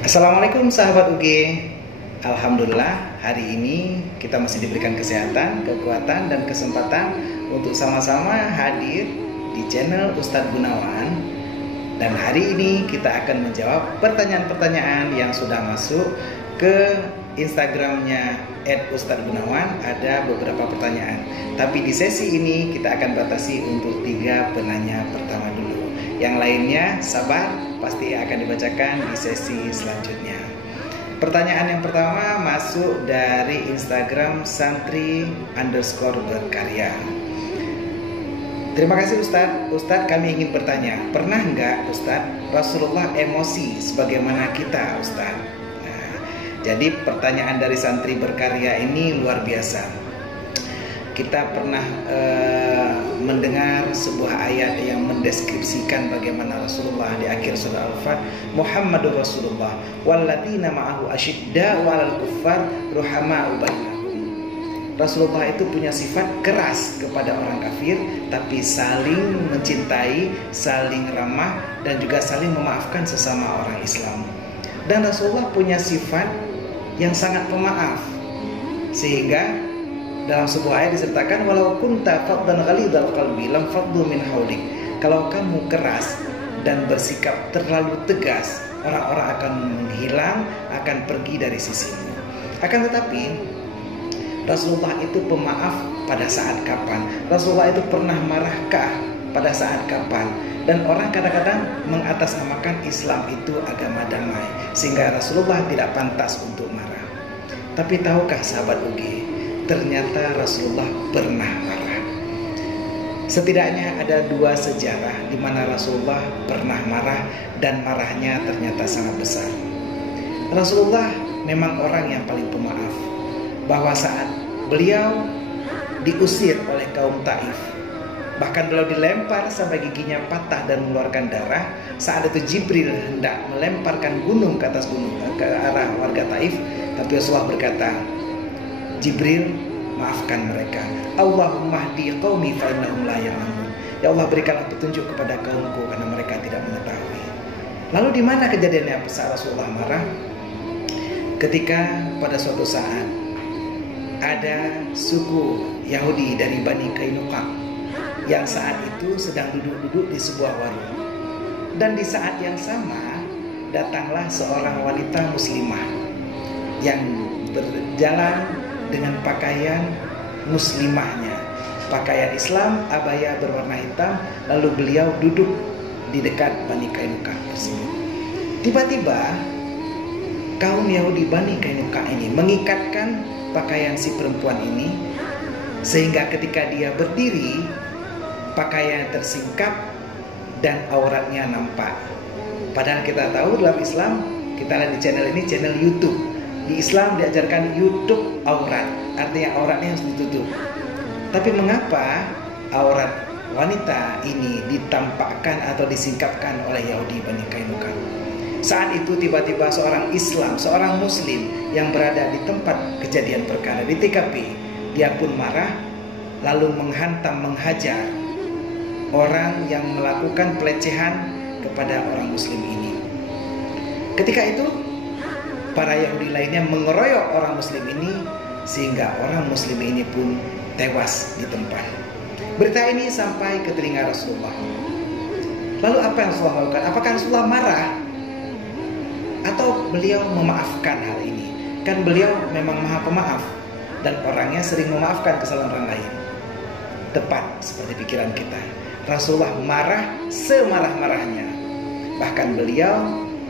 Assalamualaikum sahabat UG. Alhamdulillah hari ini kita masih diberikan kesehatan, kekuatan, dan kesempatan untuk sama-sama hadir di channel Ustadz Gunawan. Dan hari ini kita akan menjawab pertanyaan-pertanyaan yang sudah masuk ke Instagramnya @ustadzgunawan. Ada beberapa pertanyaan, tapi di sesi ini kita akan batasi untuk 3 penanya pertama dulu. Yang lainnya sabar, pasti akan dibacakan di sesi selanjutnya. Pertanyaan yang pertama masuk dari Instagram santri_berkarya. Terima kasih Ustadz. Ustadz, kami ingin bertanya, pernah nggak Ustadz Rasulullah emosi sebagaimana kita Ustadz? Nah, jadi pertanyaan dari santri berkarya ini luar biasa. Kita pernah mendengar sebuah ayat yang mendeskripsikan bagaimana Rasulullah di akhir surah Al-Fat, Muhammadur Rasulullah walladzina ma'ahu asyidda'u 'alal kuffar ruhama'u bainahum. Rasulullah itu punya sifat keras kepada orang kafir, tapi saling mencintai, saling ramah, dan juga saling memaafkan sesama orang Islam. Dan Rasulullah punya sifat yang sangat pemaaf, sehingga dalam sebuah ayat disertakan, walau kunta faddan ghalidhal qalbi lam faddu min haulik. Kalau kamu keras dan bersikap terlalu tegas, orang-orang akan menghilang, akan pergi dari sisimu. Akan tetapi Rasulullah itu pemaaf pada saat kapan? Rasulullah itu pernah marahkah pada saat kapan? Dan orang kadang-kadang mengatasnamakan Islam itu agama damai, sehingga Rasulullah tidak pantas untuk marah. Tapi tahukah sahabat UG, ternyata Rasulullah pernah marah. Setidaknya ada 2 sejarah di mana Rasulullah pernah marah, dan marahnya ternyata sangat besar. Rasulullah memang orang yang paling pemaaf. Bahwa saat beliau diusir oleh kaum Taif, bahkan beliau dilempar sampai giginya patah dan mengeluarkan darah, saat itu Jibril hendak melemparkan gunung ke atas gunung, ke arah warga Taif, tapi Rasulullah berkata, Jibril, maafkan mereka. Allahumma hdi qaumi fa innahum la ya'lamun. Ya Allah, berikanlah petunjuk kepada kaumku karena mereka tidak mengetahui. Lalu di mana kejadiannya saat Rasulullah marah? Ketika pada suatu saat ada suku Yahudi dari Bani Qainuqa yang saat itu sedang duduk-duduk di sebuah warung. Dan di saat yang sama datanglah seorang wanita muslimah yang berjalan dengan pakaian muslimahnya, pakaian Islam, abaya berwarna hitam. Lalu beliau duduk di dekat Bani Qainuqa tersebut. Tiba-tiba kaum Yahudi Bani Qainuqa ini mengikatkan pakaian si perempuan ini, sehingga ketika dia berdiri, pakaian tersingkap dan auratnya nampak. Padahal kita tahu dalam Islam, kita lihat di channel ini, channel YouTube. Di Islam diajarkan YouTube aurat, artinya auratnya harus ditutup. Tapi mengapa aurat wanita ini ditampakkan atau disingkapkan oleh Yahudi Bani Qainuqa? Saat itu tiba-tiba seorang Islam, seorang Muslim yang berada di tempat kejadian perkara, di TKP, dia pun marah, lalu menghantam, menghajar orang yang melakukan pelecehan kepada orang Muslim ini. Ketika itu para Yahudi lainnya mengeroyok orang Muslim ini, sehingga orang Muslim ini pun tewas di tempat. Berita ini sampai ke telinga Rasulullah. Lalu apa yang Rasulullah lakukan? Apakah Rasulullah marah? Atau beliau memaafkan hal ini? Kan beliau memang maha pemaaf, dan orangnya sering memaafkan kesalahan orang lain. Tepat seperti pikiran kita, Rasulullah marah semarah-marahnya. Bahkan beliau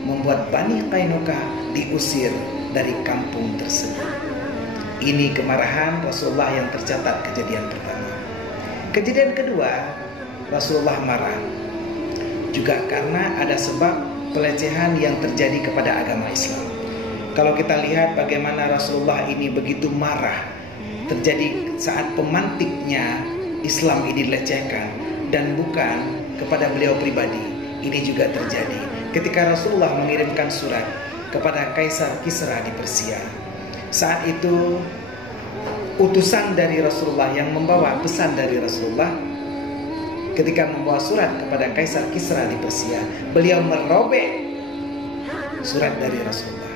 membuat Bani Qainuqa diusir dari kampung tersebut. Ini kemarahan Rasulullah yang tercatat kejadian pertama. Kejadian kedua, Rasulullah marah juga karena ada sebab pelecehan yang terjadi kepada agama Islam. Kalau kita lihat bagaimana Rasulullah ini begitu marah, terjadi saat pemantiknya Islam ini dilecehkan, dan bukan kepada beliau pribadi. Ini juga terjadi ketika Rasulullah mengirimkan surat kepada Kaisar Kisra di Persia. Saat itu utusan dari Rasulullah yang membawa pesan dari Rasulullah ketika membawa surat kepada Kaisar Kisra di Persia, beliau merobek surat dari Rasulullah.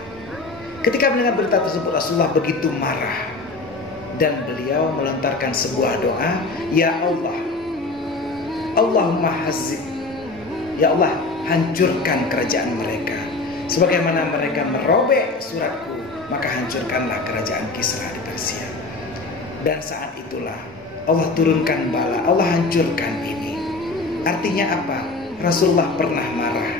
Ketika mendengar berita tersebut, Rasulullah begitu marah dan beliau melontarkan sebuah doa, ya Allah, Allahumma hazib, ya Allah, hancurkan kerajaan mereka sebagaimana mereka merobek suratku, maka hancurkanlah kerajaan Kisra di Persia. Dan saat itulah Allah turunkan bala, Allah hancurkan ini. Artinya apa? Rasulullah pernah marah,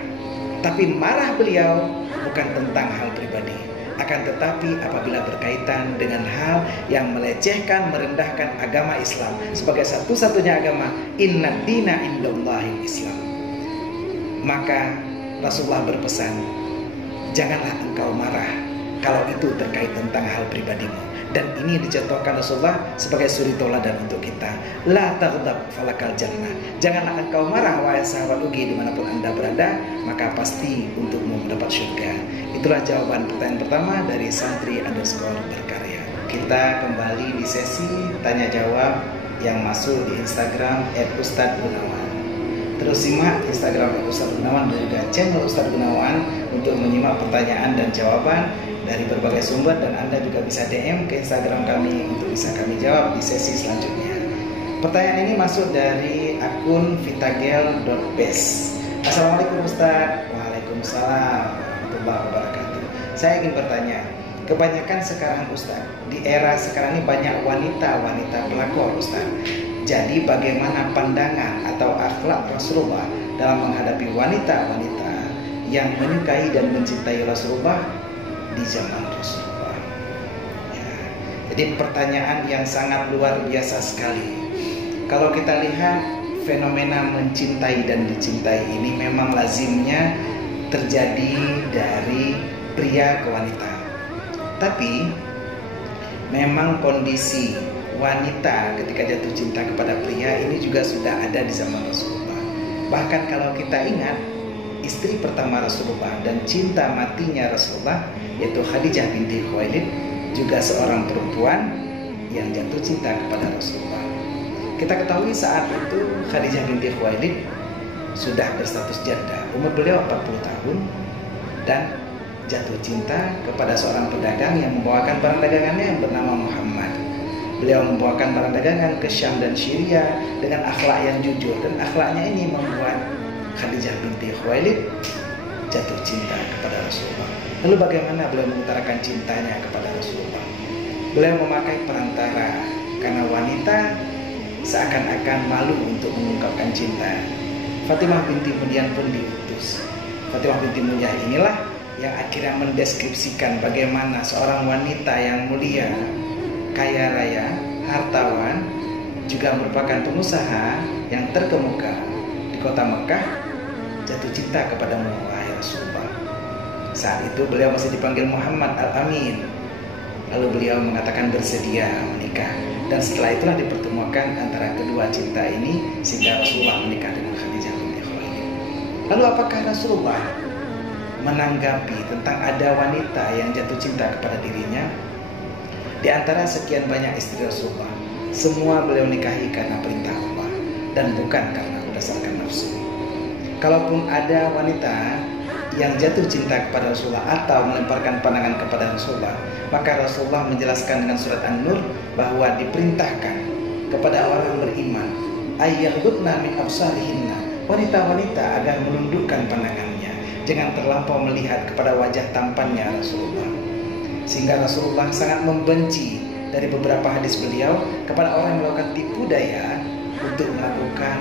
tapi marah beliau bukan tentang hal pribadi, akan tetapi apabila berkaitan dengan hal yang melecehkan, merendahkan agama Islam sebagai satu-satunya agama, inna dina indallahil Islam, maka Rasulullah berpesan, janganlah engkau marah kalau itu terkait tentang hal pribadimu. Dan ini dicontohkan Rasulullah sebagai suri toladan untuk kita. La taghdab falakal jannah. Janganlah engkau marah wahai sahabat UGI dimanapun anda berada, maka pasti untukmu mendapat surga. Itulah jawaban pertanyaan pertama dari santri_berkarya. Kita kembali di sesi tanya jawab yang masuk di Instagram @ustadzgunawan. Terus simak Instagram Ustadz Gunawan dan juga channel Ustadz Gunawan untuk menyimak pertanyaan dan jawaban dari berbagai sumber, dan Anda juga bisa DM ke Instagram kami untuk bisa kami jawab di sesi selanjutnya. Pertanyaan ini masuk dari akun vitagel.bes. Assalamualaikum Ustadz. Waalaikumsalam warahmatullahi wabarakatuh. Saya ingin bertanya, kebanyakan sekarang Ustadz, di era sekarang ini banyak wanita-wanita pelakor Ustadz. Jadi bagaimana pandangan atau akhlak Rasulullah dalam menghadapi wanita-wanita yang menyukai dan mencintai Rasulullah di zaman Rasulullah? Ya, jadi pertanyaan yang sangat luar biasa sekali. Kalau kita lihat fenomena mencintai dan dicintai ini memang lazimnya terjadi dari pria ke wanita. Tapi memang kondisi wanita ketika jatuh cinta kepada pria ini juga sudah ada di zaman Rasulullah. Bahkan kalau kita ingat, istri pertama Rasulullah dan cinta matinya Rasulullah, yaitu Khadijah binti Khuwailid, juga seorang perempuan yang jatuh cinta kepada Rasulullah. Kita ketahui saat itu Khadijah binti Khuwailid sudah berstatus janda, umur beliau 40 tahun, dan jatuh cinta kepada seorang pedagang yang membawakan barang dagangannya yang bernama Muhammad. Beliau membawakan barang dagangan ke Syam dan Syria dengan akhlak yang jujur, dan akhlaknya ini membuat Khadijah binti Khuwailid jatuh cinta kepada Rasulullah. Lalu bagaimana beliau mengutarakan cintanya kepada Rasulullah? Beliau memakai perantara, karena wanita seakan-akan malu untuk mengungkapkan cinta. Fatimah binti Munyan pun diutus. Fatimah binti Munyan inilah yang akhirnya mendeskripsikan bagaimana seorang wanita yang mulia, kaya raya, hartawan, juga merupakan pengusaha yang terkemuka di kota Mekah, jatuh cinta kepadamu wahai Rasulullah. Saat itu beliau masih dipanggil Muhammad Al-Amin. Lalu beliau mengatakan bersedia menikah, dan setelah itulah dipertemukan antara kedua cinta ini sehingga Rasulullah menikah dengan Khadijah binti Khuwailid. Lalu apakah Rasulullah menanggapi tentang ada wanita yang jatuh cinta kepada dirinya? Di antara sekian banyak istri Rasulullah, semua beliau nikahi karena perintah Allah dan bukan karena berdasarkan nafsu. Kalaupun ada wanita yang jatuh cinta kepada Rasulullah atau melemparkan pandangan kepada Rasulullah, maka Rasulullah menjelaskan dengan surat An-Nur bahwa diperintahkan kepada orang beriman ayyaghdudna min absarihinna, wanita-wanita agar menundukkan pandangannya, jangan terlampau melihat kepada wajah tampannya Rasulullah. Sehingga Rasulullah sangat membenci dari beberapa hadis beliau kepada orang yang melakukan tipu daya untuk melakukan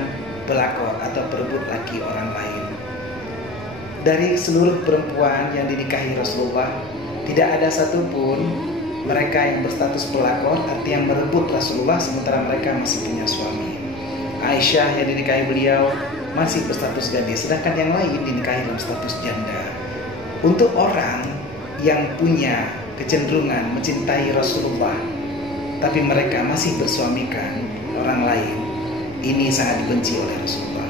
pelakor atau berebut laki orang lain. Dari seluruh perempuan yang dinikahi Rasulullah, tidak ada satupun mereka yang berstatus pelakor, artinya merebut Rasulullah sementara mereka masih punya suami. Aisyah yang dinikahi beliau masih berstatus gadis, sedangkan yang lain dinikahi dalam status janda. Untuk orang yang punya kecenderungan mencintai Rasulullah tapi mereka masih bersuamikan orang lain, ini sangat dibenci oleh Rasulullah.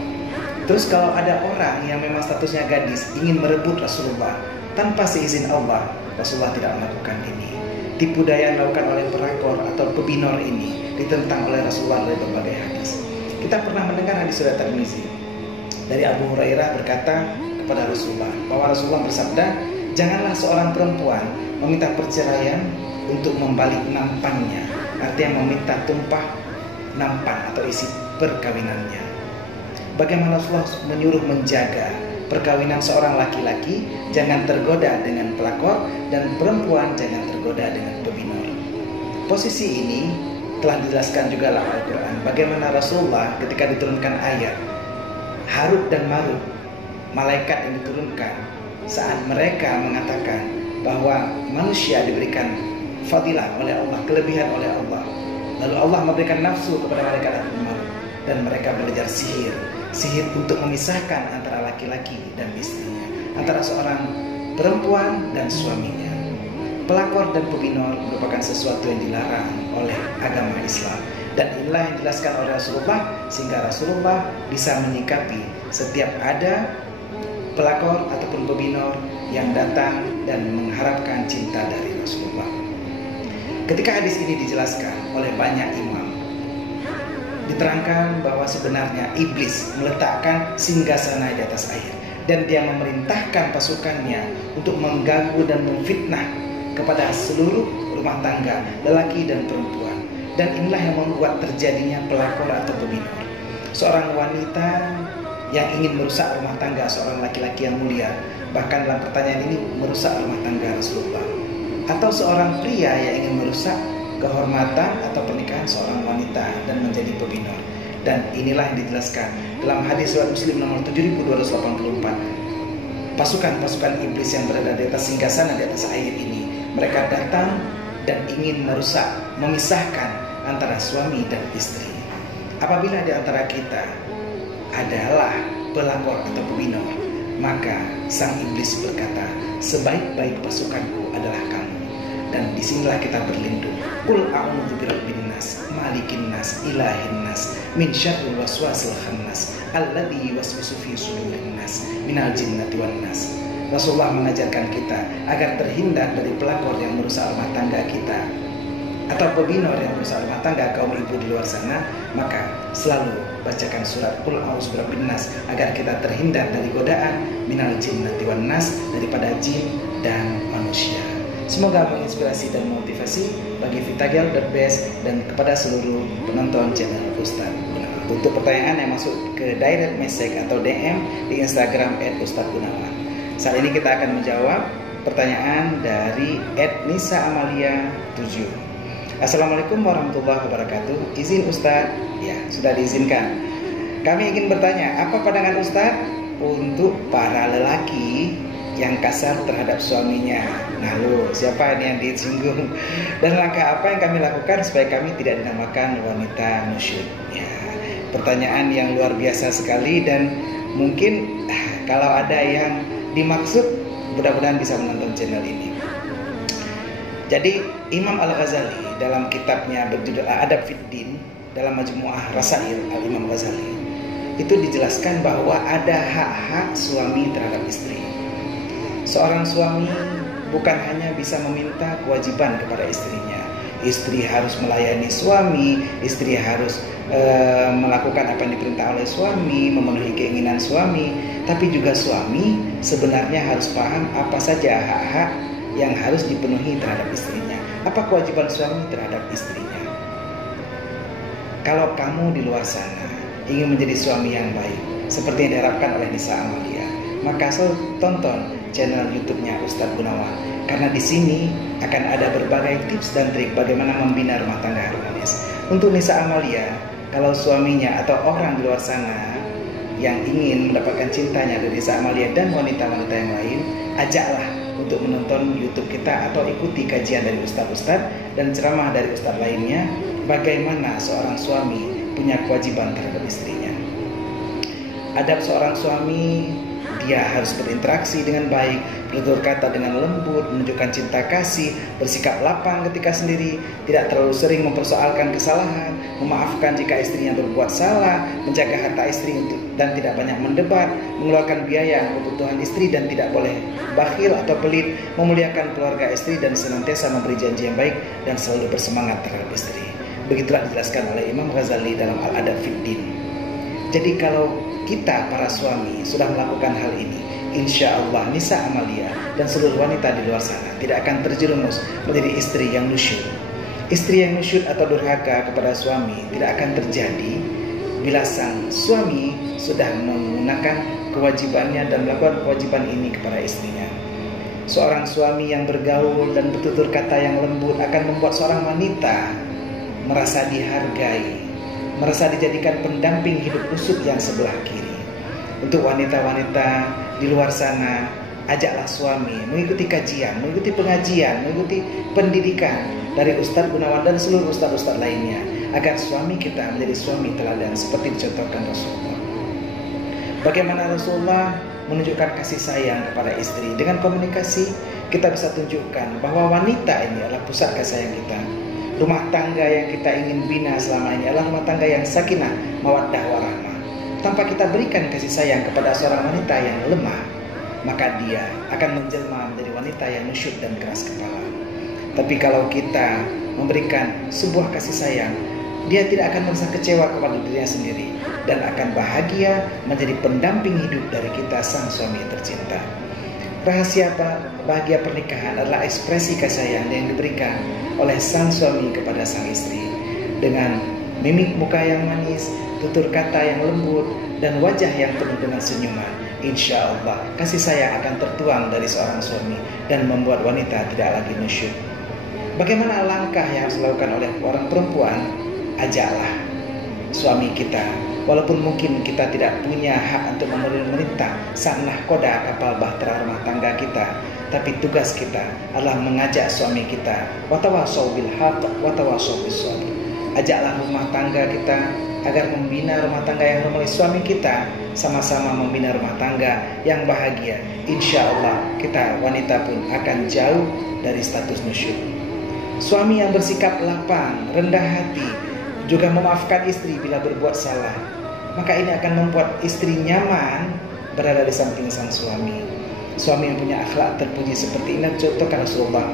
Terus kalau ada orang yang memang statusnya gadis ingin merebut Rasulullah tanpa seizin Allah, Rasulullah tidak melakukan ini. Tipu daya yang dilakukan oleh pelakor atau pebinor ini ditentang oleh Rasulullah oleh berbagai hadis. Kita pernah mendengar hadis riwayat Tirmizi dari Abu Hurairah berkata kepada Rasulullah bahwa Rasulullah bersabda, Janganlah seorang perempuan meminta perceraian untuk membalik nampannya, artinya meminta tumpah nampan atau isi perkawinannya. Bagaimana Rasulullah menyuruh menjaga perkawinan seorang laki-laki jangan tergoda dengan pelakor, dan perempuan jangan tergoda dengan pebinor. Posisi ini telah dijelaskan juga dalam Al-Quran. Bagaimana Rasulullah ketika diturunkan ayat Harut dan Marut, malaikat yang diturunkan saat mereka mengatakan bahwa manusia diberikan fadilah oleh Allah, kelebihan oleh Allah. Lalu Allah memberikan nafsu kepada malaikat Harut dan Marut, dan mereka belajar sihir untuk memisahkan antara laki-laki dan istrinya, antara seorang perempuan dan suaminya. Pelakor dan pebinor merupakan sesuatu yang dilarang oleh agama Islam, dan inilah yang dijelaskan oleh Rasulullah, sehingga Rasulullah bisa menyikapi setiap ada pelakor ataupun pebinor yang datang dan mengharapkan cinta dari Rasulullah. Ketika hadis ini dijelaskan oleh banyak imam, diterangkan bahwa sebenarnya iblis meletakkan singgasana di atas air, dan dia memerintahkan pasukannya untuk mengganggu dan memfitnah kepada seluruh rumah tangga, lelaki dan perempuan. Dan inilah yang membuat terjadinya pelakor atau pebinor. Seorang wanita yang ingin merusak rumah tangga seorang laki-laki yang mulia, bahkan dalam pertanyaan ini merusak rumah tangga Rasulullah. Atau seorang pria yang ingin merusak kehormatan atau pernikahan seorang wanita dan menjadi pebinor. Dan inilah yang dijelaskan dalam hadis riwayat Muslim nomor 7284. Pasukan-pasukan iblis yang berada di atas singgasana di atas air ini, mereka datang dan ingin merusak, memisahkan antara suami dan istri. Apabila di antara kita adalah pelakor atau pebinor, maka sang iblis berkata, sebaik-baik pasukanku adalah kamu. Dan disinilah kita berlindung. Qul a'udzu birabbin nas, malikin nas, ilahin nas, min syarril waswasil khannas, alladzi yuwaswisu fi sudurin nas, minal jinnati wan nas. Rasulullah mengajarkan kita agar terhindar dari pelakor yang merusak rumah tangga kita, atau pebinor yang merusak rumah tangga kaum ibu di luar sana. Maka selalu bacakan surat Qul a'udzu birabbin nas agar kita terhindar dari godaan minal jinnati wan nas, daripada jin dan manusia. Semoga menginspirasi dan memotivasi bagi Vitagal The Best dan kepada seluruh penonton channel Ustadz Gunawan. Untuk pertanyaan yang masuk ke direct message atau DM di Instagram @ustadzgunawan. Saat ini kita akan menjawab pertanyaan dari @nisa_amalia7. Assalamualaikum warahmatullahi wabarakatuh. Izin Ustadz. Ya, sudah diizinkan. Kami ingin bertanya, apa pandangan Ustadz untuk para lelaki yang kasar terhadap suaminya? Lalu siapa ini yang disinggung? Dan langkah apa yang kami lakukan supaya kami tidak dinamakan wanita musyrik? Ya, pertanyaan yang luar biasa sekali, dan mungkin kalau ada yang dimaksud, mudah-mudahan bisa menonton channel ini. Jadi Imam Al-Ghazali dalam kitabnya berjudul Adab Fid Din, dalam Majmu'ah Rasail Al-Imam Ghazali, itu dijelaskan bahwa ada hak-hak suami terhadap istri. Seorang suami bukan hanya bisa meminta kewajiban kepada istrinya. Istri harus melayani suami, istri harus melakukan apa yang diperintah oleh suami, memenuhi keinginan suami. Tapi juga suami sebenarnya harus paham apa saja hak-hak yang harus dipenuhi terhadap istrinya. Apa kewajiban suami terhadap istrinya? Kalau kamu di luar sana ingin menjadi suami yang baik, seperti yang diharapkan oleh Nisa Amalia, maka tonton channel YouTube-nya Ustadz Gunawan, karena di sini akan ada berbagai tips dan trik bagaimana membina rumah tangga harmonis. Untuk Nisa Amalia, kalau suaminya atau orang di luar sana yang ingin mendapatkan cintanya dari Nisa Amalia dan wanita-wanita yang lain, ajaklah untuk menonton YouTube kita atau ikuti kajian dari ustadz-ustadz dan ceramah dari ustadz lainnya, bagaimana seorang suami punya kewajiban terhadap istrinya. Adab seorang suami, dia harus berinteraksi dengan baik, bertutur kata dengan lembut, menunjukkan cinta kasih, bersikap lapang ketika sendiri, tidak terlalu sering mempersoalkan kesalahan, memaafkan jika istrinya berbuat salah, menjaga harta istri dan tidak banyak mendebat, mengeluarkan biaya kebutuhan istri dan tidak boleh bakhil atau pelit, memuliakan keluarga istri dan senantiasa memberi janji yang baik dan selalu bersemangat terhadap istri. Begitulah dijelaskan oleh Imam Ghazali dalam Al-Adab Fid Din. Jadi kalau kita para suami sudah melakukan hal ini, insya Allah Nisa Amalia dan seluruh wanita di luar sana tidak akan terjerumus menjadi istri yang nusyud. Istri yang nusyud atau durhaka kepada suami tidak akan terjadi bila sang suami sudah menggunakan kewajibannya dan melakukan kewajiban ini kepada istrinya. Seorang suami yang bergaul dan bertutur kata yang lembut akan membuat seorang wanita merasa dihargai, merasa dijadikan pendamping hidup busuk yang sebelah kiri. Untuk wanita-wanita di luar sana, ajaklah suami mengikuti kajian, mengikuti pengajian, mengikuti pendidikan dari Ustadz Gunawan dan seluruh ustadz-ustadz lainnya, agar suami kita menjadi suami teladan seperti dicontohkan Rasulullah. Bagaimana Rasulullah menunjukkan kasih sayang kepada istri? Dengan komunikasi kita bisa tunjukkan bahwa wanita ini adalah pusat kasih sayang kita. Rumah tangga yang kita ingin bina selama ini adalah rumah tangga yang sakinah, mawaddah, warahmah. Tanpa kita berikan kasih sayang kepada seorang wanita yang lemah, maka dia akan menjelma menjadi wanita yang nusyud dan keras kepala. Tapi kalau kita memberikan sebuah kasih sayang, dia tidak akan merasa kecewa kepada dirinya sendiri dan akan bahagia menjadi pendamping hidup dari kita sang suami tercinta. Rahasia bahagia pernikahan adalah ekspresi kasih sayang yang diberikan oleh sang suami kepada sang istri dengan mimik muka yang manis, tutur kata yang lembut, dan wajah yang penuh dengan senyuman. Insya Allah kasih sayang akan tertuang dari seorang suami dan membuat wanita tidak lagi nusyud. Bagaimana langkah yang harus dilakukan oleh orang perempuan? Ajaklah suami kita, walaupun mungkin kita tidak punya hak untuk memerintah sang nahkoda kapal bahtera rumah tangga kita, tapi tugas kita adalah mengajak suami kita watawasau bil haqq watawasau bis sabr. Ajaklah rumah tangga kita agar membina rumah tangga yang harmonis. Suami kita sama-sama membina rumah tangga yang bahagia. Insya Allah kita wanita pun akan jauh dari status nusyud. Suami yang bersikap lapang, rendah hati, juga memaafkan istri bila berbuat salah, maka ini akan membuat istri nyaman berada di samping sang suami. Suami yang punya akhlak terpuji seperti ini contohkan Rasulullah.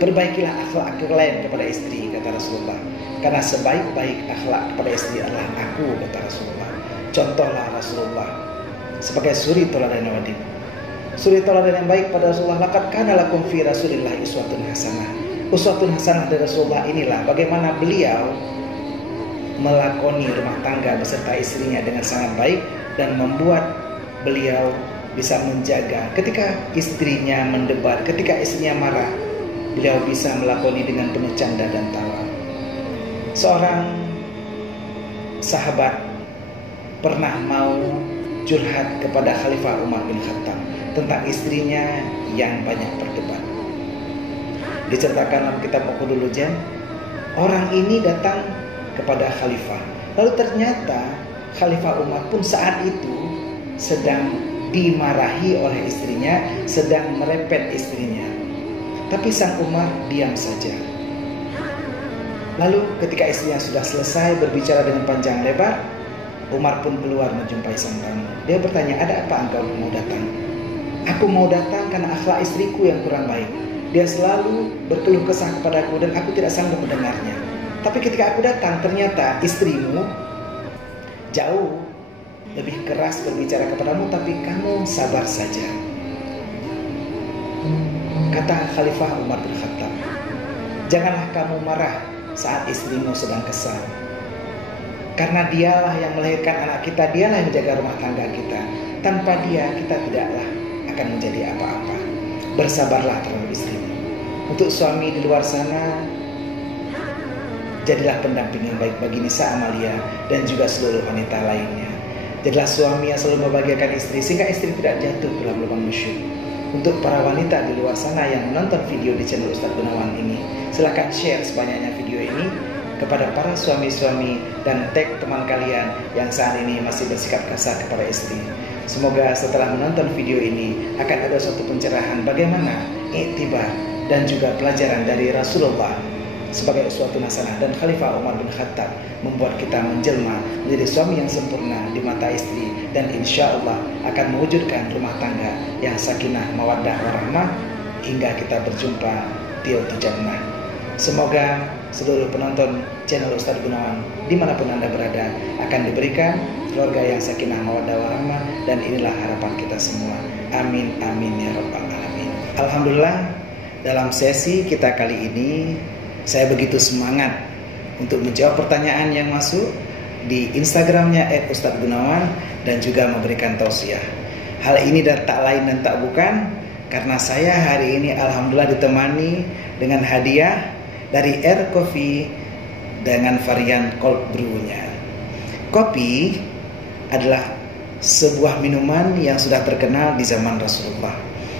Perbaikilah akhlak kalian kepada istri, kata Rasulullah, karena sebaik-baik akhlak kepada istri adalah aku, kata Rasulullah. Contohlah Rasulullah sebagai suri teladan yang wajib, suri teladan yang baik pada Rasulullah. Laqad kana lakum fi Rasulillah uswatun hasanah. Uswatun hasanah dari Rasulullah inilah bagaimana beliau melakoni rumah tangga beserta istrinya dengan sangat baik dan membuat beliau bisa menjaga ketika istrinya mendebat, ketika istrinya marah, beliau bisa melakoni dengan penuh canda dan tawa. Seorang sahabat pernah mau curhat kepada Khalifah Umar bin Khattab tentang istrinya yang banyak berdebat. Diceritakan dalam kitab Uqudul Lujan, orang ini datang kepada Khalifah. Lalu ternyata Khalifah Umar pun saat itu sedang dimarahi oleh istrinya, sedang merepet istrinya. Tapi sang Umar diam saja. Lalu ketika istrinya sudah selesai berbicara dengan panjang lebar, Umar pun keluar menjumpai sang tamu. Dia bertanya, ada apa engkau mau datang? Aku mau datang karena akhlak istriku yang kurang baik. Dia selalu berkeluh kesah kepadaku dan aku tidak sanggup mendengarnya. Tapi ketika aku datang, ternyata istrimu jauh lebih keras berbicara kepadamu, tapi kamu sabar saja. Kata Khalifah Umar bin Khattab, janganlah kamu marah saat istrimu sedang kesal. Karena dialah yang melahirkan anak kita, dialah yang menjaga rumah tangga kita. Tanpa dia, kita tidaklah akan menjadi apa-apa. Bersabarlah terhadap istrimu. Untuk suami di luar sana, jadilah pendamping yang baik bagi Nisa Amalia dan juga seluruh wanita lainnya. Jadilah suami yang selalu membahagiakan istri sehingga istri tidak jatuh ke dalam lubang nusyud. Untuk para wanita di luar sana yang menonton video di channel Ustadz Gunawan ini, silakan share sebanyaknya video ini kepada para suami-suami dan tag teman kalian yang saat ini masih bersikap kasar kepada istri. Semoga setelah menonton video ini akan ada suatu pencerahan bagaimana iktibar dan juga pelajaran dari Rasulullah sebagai uswatun hasanah dan Khalifah Umar bin Khattab membuat kita menjelma menjadi suami yang sempurna di mata istri dan insya Allah akan mewujudkan rumah tangga yang sakinah, mawaddah, warahmah hingga kita berjumpa di jannah. Semoga seluruh penonton channel Ustadz Gunawan dimanapun Anda berada akan diberikan keluarga yang sakinah mawaddah warahmah, dan inilah harapan kita semua. Amin amin ya rabbal alamin. Alhamdulillah, dalam sesi kita kali ini saya begitu semangat untuk menjawab pertanyaan yang masuk di Instagramnya @ustadzgunawan dan juga memberikan tausiah. Hal ini dan tak lain dan tak bukan karena saya hari ini alhamdulillah ditemani dengan hadiah dari Air Coffee dengan varian cold brew-nya. Kopi adalah sebuah minuman yang sudah terkenal di zaman Rasulullah.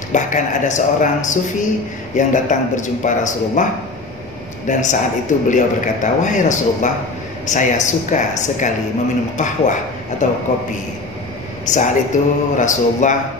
Bahkan ada seorang sufi yang datang berjumpa Rasulullah, dan saat itu beliau berkata, "Wahai Rasulullah, saya suka sekali meminum kahwah atau kopi." Saat itu Rasulullah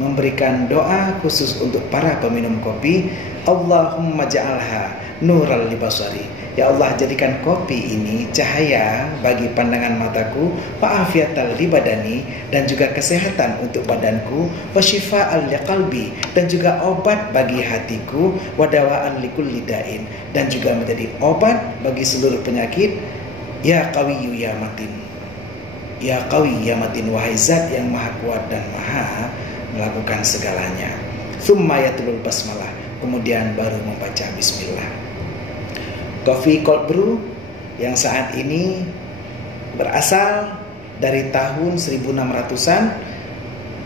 memberikan doa khusus untuk para peminum kopi, "Allahumma ja'alha nural libasari." Ya Allah, jadikan kopi ini cahaya bagi pandangan mataku, wa afiatal libadani, dan juga kesehatan untuk badanku, wa syifa'al liqalbi, dan juga obat bagi hatiku, wa dawa'an likulli da'in, dan juga menjadi obat bagi seluruh penyakit. Ya qawiyyu ya matin, ya qawi ya matin, wahai zat yang maha kuat dan maha melakukan segalanya. Tsumma yatlul basmalah, kemudian baru membaca bismillah. Kopi cold brew yang saat ini berasal dari tahun 1600-an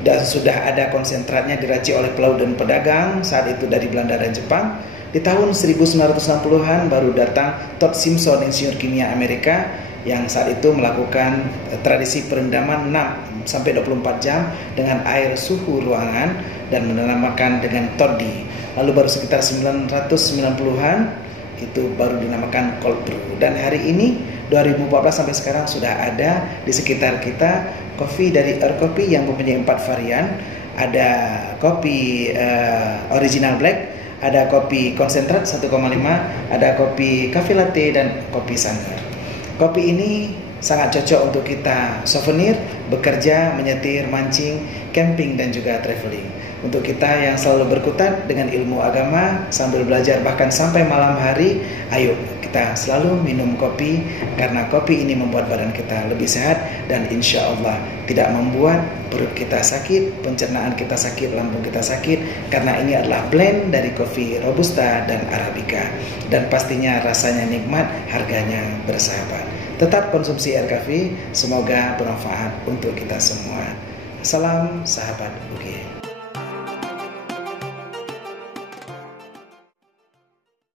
dan sudah ada konsentratnya diracik oleh pelaut dan pedagang saat itu dari Belanda dan Jepang. Di tahun 1960-an baru datang Todd Simpson, insinyur kimia Amerika, yang saat itu melakukan tradisi perendaman 6 sampai 24 jam dengan air suhu ruangan dan menamakan dengan toddy. Lalu baru sekitar 1990-an itu baru dinamakan cold brew, dan hari ini 2014 sampai sekarang sudah ada di sekitar kita kopi dari Air Coffee yang mempunyai 4 varian. Ada kopi original black, ada kopi konsentrat 1,5, ada kopi cafe latte, dan kopi sangar. Kopi ini sangat cocok untuk kita souvenir, bekerja, menyetir, mancing, camping, dan juga traveling. Untuk kita yang selalu berkutat dengan ilmu agama sambil belajar bahkan sampai malam hari, ayo kita selalu minum kopi, karena kopi ini membuat badan kita lebih sehat dan insya Allah tidak membuat perut kita sakit, pencernaan kita sakit, lambung kita sakit, karena ini adalah blend dari kopi Robusta dan Arabica, dan pastinya rasanya nikmat, harganya bersahabat. Tetap konsumsi Air Coffee, semoga bermanfaat untuk kita semua. Salam sahabat UG.